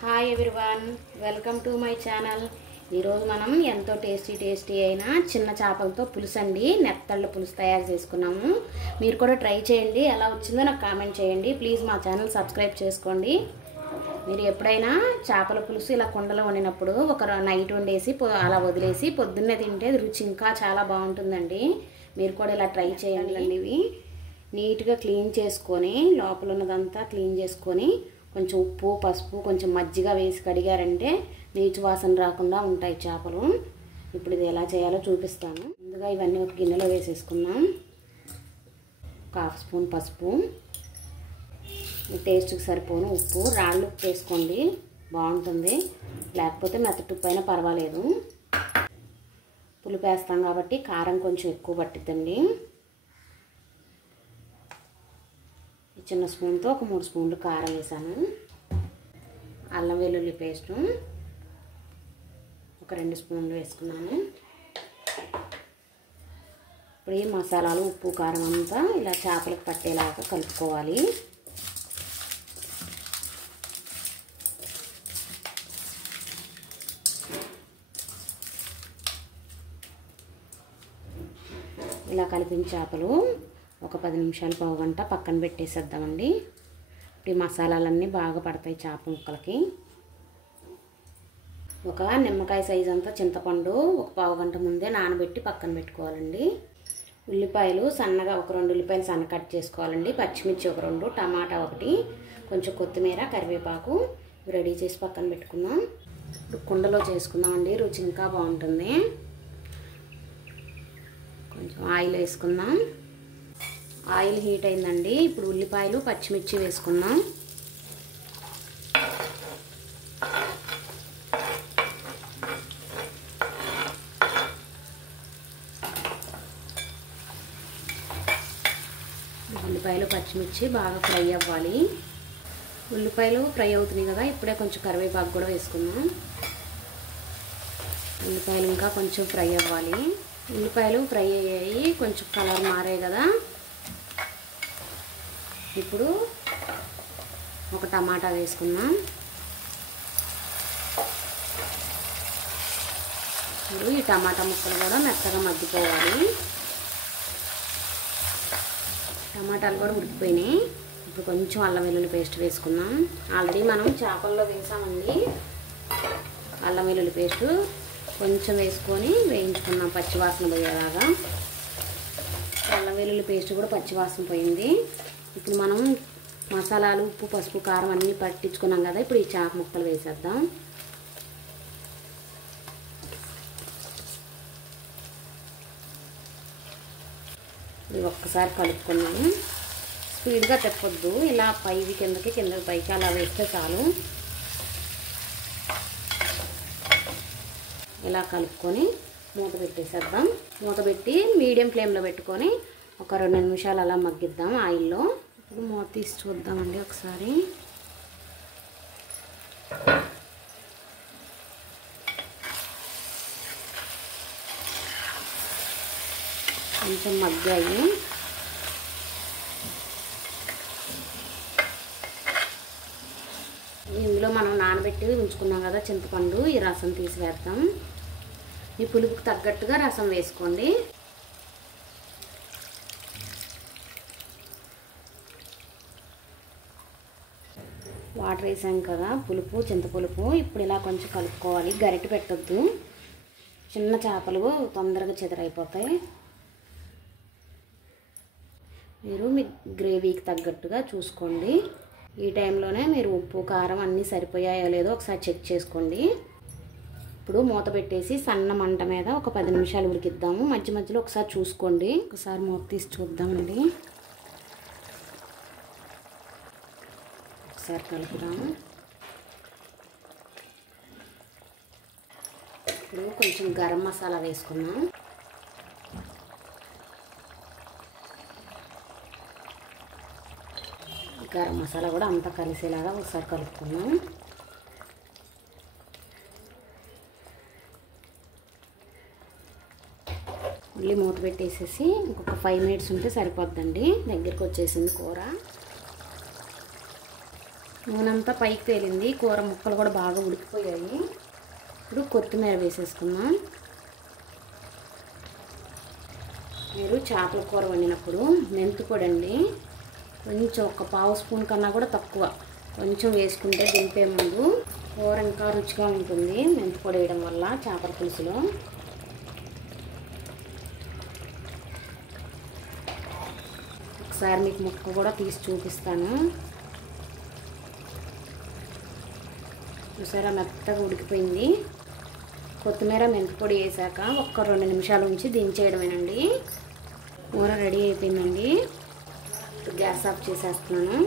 Hi everyone, welcome to my channel. ఈరోజు మనం ఎంతో టేస్టీ అయిన చిన్న చేపలతో పులుసు అండి, నెత్తళ్ళ పులుసు తయారు చేసుకున్నాము. మీరు కూడా ట్రై చేయండి, ఎలా వచ్చిందో నాకు కామెంట్ చేయండి. ప్లీజ్ మా ఛానల్ సబ్స్క్రైబ్ చేసుకోండి. మీరు ఎప్పుడైనా చేపల పులుసు ఇలా కుండలో వండినప్పుడు ఒక నైట్ వండేసి అలా వదిలేసి పొద్దున్నే తింటే రుచి ఇంకా చాలా బాగుంటుందండి. మీరు కూడా ఇలా ట్రై చేయండి. ఇవి నీట్గా క్లీన్ చేసుకొని లోపల ఉన్నదంతా క్లీన్ చేసుకొని కొంచెం ఉప్పు పసుపు కొంచెం మజ్జిగ వేసి కడిగారంటే నీచు వాసన రాకుండా ఉంటాయి చేపలు. ఇప్పుడు ఇది ఎలా చేయాలో చూపిస్తాను. ముందుగా ఇవన్నీ ఒక గిన్నెలో వేసేసుకుందాం. ఒక హాఫ్ స్పూన్ పసుపు, టేస్ట్కి సరిపోను ఉప్పు, రాళ్ళు ఉప్పు వేసుకోండి బాగుంటుంది, లేకపోతే మెత్తటి ఉప్పు అయినా పర్వాలేదు. పులుపు వేస్తాం కాబట్టి కారం కొంచెం ఎక్కువ పట్టిద్దండి. చిన్న స్పూన్తో ఒక 3 స్పూన్లు కారం వేసాను. అల్లం వెల్లుల్లి పేస్టు ఒక 2 స్పూన్లు వేసుకున్నాను. ఇప్పుడు ఈ మసాలాలు ఉప్పు కారం అంతా ఇలా చేపలకు పట్టేలాగా కలుపుకోవాలి. ఇలా కలిపిన చేపలు ఒక 10 నిమిషాలు పావు గంట పక్కన పెట్టేసేద్దామండి. ఈ మసాలాలన్నీ బాగా పడతాయి చేప ముక్కలకి. ఒక నిమ్మకాయ సైజు అంతా చింతపండు ఒక పావు గంట ముందే నానబెట్టి పక్కన పెట్టుకోవాలండి. ఉల్లిపాయలు సన్నగా ఒక 2 ఉల్లిపాయలు సన్న కట్ చేసుకోవాలండి. పచ్చిమిర్చి ఒక 2, టమాటా 1, కొంచెం కొత్తిమీర కరివేపాకు రెడీ చేసి పక్కన పెట్టుకుందాం. ఇప్పుడు కుండలో చేసుకుందామండి, రుచి ఇంకా బాగుంటుంది. కొంచెం ఆయిల్ వేసుకుందాం. ఆయిల్ హీట్ అయిందండి. ఇప్పుడు ఉల్లిపాయలు పచ్చిమిర్చి వేసుకుందాం. ఉల్లిపాయలు పచ్చిమిర్చి బాగా ఫ్రై అవ్వాలి. ఉల్లిపాయలు ఫ్రై అవుతున్నాయి కదా, ఇప్పుడే కొంచెం కరివేపాకు కూడా వేసుకుందాం. ఉల్లిపాయలు ఇంకా కొంచెం ఫ్రై అవ్వాలి. ఉల్లిపాయలు ఫ్రై అయ్యాయి, కొంచెం కలర్ మారాయి కదా. ఇప్పుడు ఒక టమాటా వేసుకుందాం. ఇప్పుడు ఈ టమాటా ముక్కలు కూడా మెత్తగా మగ్గిపోవాలి. టమాటాలు కూడా ఉడికిపోయినాయి. ఇప్పుడు కొంచెం అల్లం వెల్లుల్లి పేస్ట్ వేసుకుందాం. ఆల్రెడీ మనం చేపల్లో వేసామండి అల్లం వెల్లుల్లి పేస్ట్. కొంచెం వేసుకొని వేయించుకున్నాం పచ్చివాసన పోయేలాగా. అల్లం వెల్లుల్లి పేస్ట్ కూడా పచ్చివాసన పోయింది. ఇప్పుడు మనం మసాలాలు ఉప్పు పసుపు కారం అన్నీ పట్టించుకున్నాం కదా, ఇప్పుడు ఈ చేప ముక్కలు వేసేద్దాం. ఇది ఒక్కసారి కలుపుకున్నాము. స్పీడ్గా తిప్పొద్దు, ఇలా పైకి కిందకి కిందకి పైకి అలా వేస్తే చాలు. ఇలా కలుపుకొని మూత పెట్టేసేద్దాం. మూత పెట్టి మీడియం ఫ్లేమ్లో పెట్టుకొని ఒక 2 నిమిషాలు అలా మగ్గిద్దాం ఆయిల్లో. ఇప్పుడు మూత తీసి చూద్దామండి ఒకసారి. కొంచెం మగ్గాయి. ఇందులో మనం నానబెట్టి ఉంచుకున్నాం కదా చింతపండు, ఈ రసం తీసి వేద్దాం. ఈ పులుపుకి తగ్గట్టుగా రసం వేసుకోండి. వాటర్ వేసాం కదా, పులుపు చింతపులుపు. ఇప్పుడు ఇలా కొంచెం కలుపుకోవాలి, గరిటె పెట్టొద్దు, చిన్న చేపలు తొందరగా చెదరైపోతాయి. మీరు మీ గ్రేవీకి తగ్గట్టుగా చూసుకోండి. ఈ టైంలోనే మీరు ఉప్పు కారం అన్నీ సరిపోయాయో లేదో ఒకసారి చెక్ చేసుకోండి. ఇప్పుడు మూత పెట్టేసి సన్న మంట మీద ఒక 10 నిమిషాలు ఉడికిద్దాము. మధ్య మధ్యలో ఒకసారి చూసుకోండి. ఒకసారి మూత తీసి చూద్దామండి. ఒకసారి కలుపుదాము. ఇప్పుడు కొంచెం గరం మసాలా వేసుకుందాం. గరం మసాలా కూడా అంతా కలిసేలాగా ఒకసారి కలుపుకుందాం. మళ్ళీ మూత పెట్టేసేసి ఇంకొక 5 మినిట్స్ ఉంటే సరిపోద్దండి. దగ్గరికి వచ్చేసింది కూర. నూనె అంతా పైకి తేలింది, కూర ముక్కలు కూడా బాగా ఉడికిపోయాయి. ఇప్పుడు కొత్తిమీర వేసేసుకుందాం. మీరు చేపల కూర వండినప్పుడు మెంతి పొడి అండి కొంచెం ఒక పావు స్పూన్ కన్నా కూడా తక్కువ కొంచెం వేసుకుంటే దింపే ముందు కూర ఇంకా రుచిగా ఉంటుంది మెంతి పొడి వేయడం వల్ల చేపల పులుసులో. ఒకసారి మీకు ముక్క కూడా తీసి చూపిస్తాను. చూసారా మెత్తగా ఉడికిపోయింది. కొత్తిమీర మెంతి పొడి వేసాక ఒక్క 2 నిమిషాల నుంచి దించేయడమేనండి. కూర రెడీ అయిపోయిందండి. గ్యాస్ ఆఫ్ చేసేస్తున్నాను.